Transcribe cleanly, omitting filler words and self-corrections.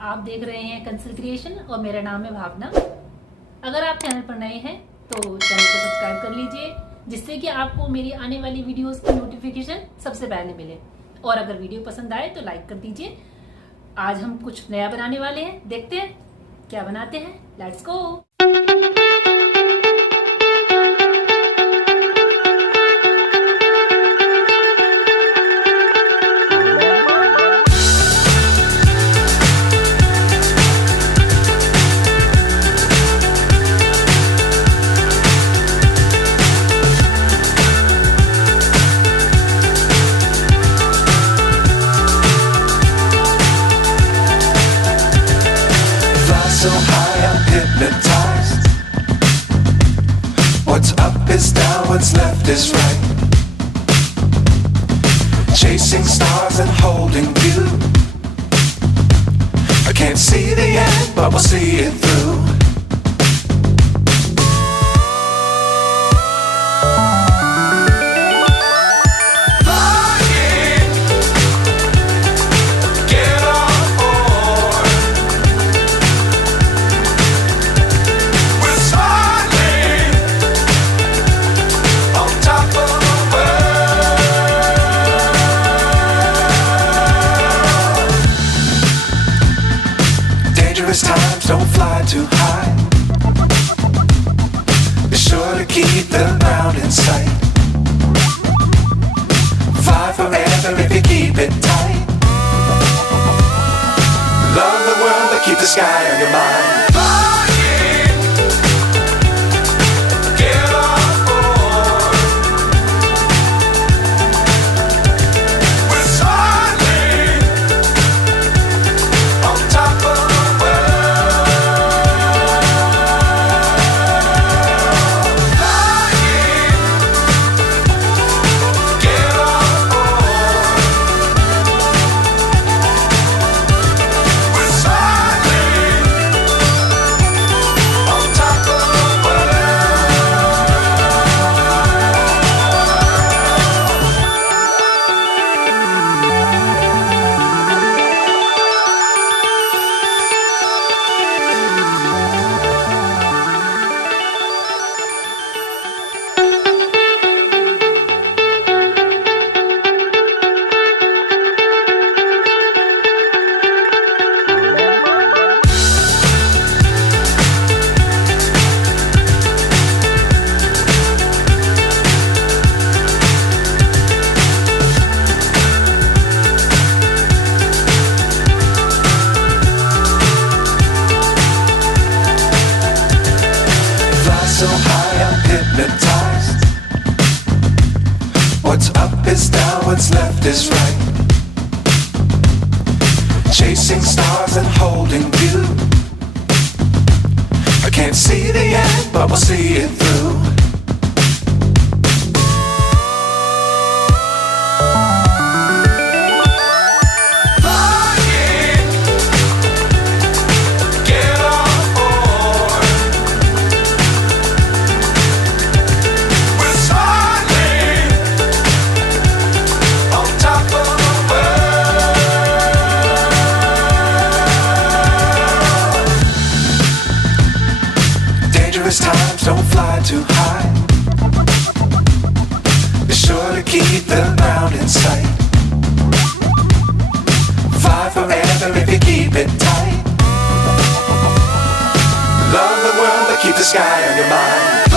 आप देख रहे हैं कंसल क्रिएशन और मेरा नाम है भावना। अगर आप चैनल पर नए हैं तो चैनल को सब्सक्राइब कर लीजिए, जिससे कि आपको मेरी आने वाली वीडियोस की नोटिफिकेशन सबसे पहले मिले। और अगर वीडियो पसंद आए तो लाइक कर दीजिए। आज हम कुछ नया बनाने वाले हैं, देखते हैं क्या बनाते हैं। Let's go. So high I'm hypnotized. What's up is down, what's left is right. Chasing stars and holding you. I can't see the end, but we'll see it through. Times don't fly too high. Be sure to keep the ground in sight. Fly forever if you keep it tight. Love the world but keep the sky on your mind. So high I'm hypnotized. What's up is down, what's left is right. Chasing stars and holding you. I can't see the end, but we'll see it through. Times don't fly too high. Be sure to keep the ground in sight. Fly forever if you keep it tight. Love the world but keep the sky on your mind.